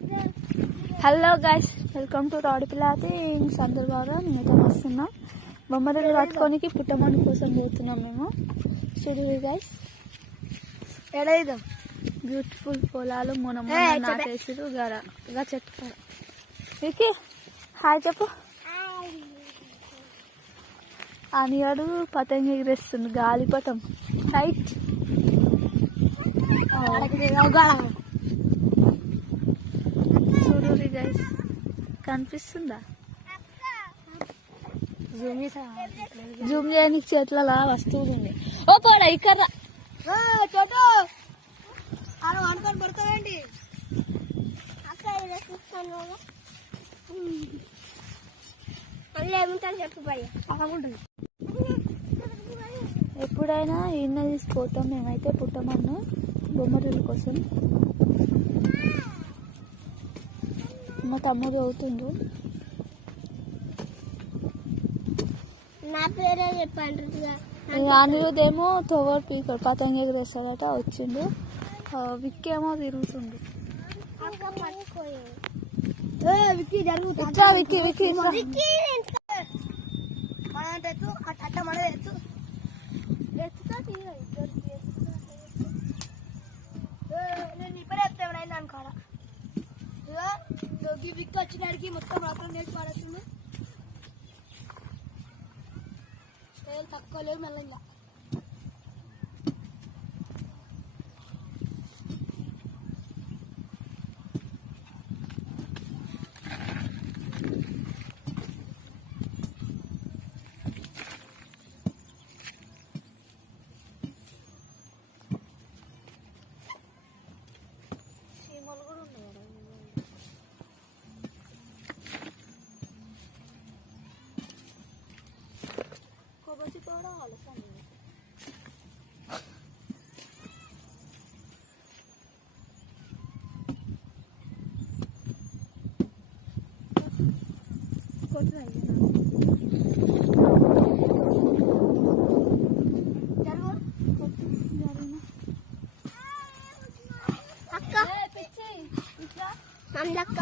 Hello guys, welcome to రాడిపిల్లాతి సందర్భంగా మేమైతే వస్తున్నాం. బొమ్మలు పట్టుకోనికి పుట్టమని కోసం పోతున్నాం మేము. Studio guys ఎడైదాం. బ్యూటిఫుల్ పొలాలు మొన్న నాటేసారు గా చెట్టు. వికీ హాయ్ చెప్పు. అనియాడు పతంగి ఎగిరేస్తుంది, గాలిపటం రైట్. చూడు గైస్, కనిపిస్తుందా? జూమ్ చేయడానికి చేతులలో వస్తువులు ఉన్నాయి. ఓ పోడా ఇక్కడ చోటు అనుకొని పడుతుందండి. ఎప్పుడైనా ఈయన తీసుకుపోతాం మేమైతే పుట్టమన్ను బొమ్మరిల్లు కోసం. మా తమ్ముడు అవుతుండు. నా పేరే చెప్పండి. అనిరుదేమో తోవర్ పీకర్ పతంగి ఎగిరేస్తాడట, వచ్చిండు. విక్కేమో తిరుగుతుండు. నేను ఇప్పుడే చెప్తాను అనుకోవాలా. విక్కి వచ్చినాడికి మొత్తం రాత్రం నేర్చి పాడేస్తుంది. తక్కువ లేవు మెల్లగా. చీమలు కూడా ఉన్నాయి. కొబ్బరి కూడా ఆలోచన అక్క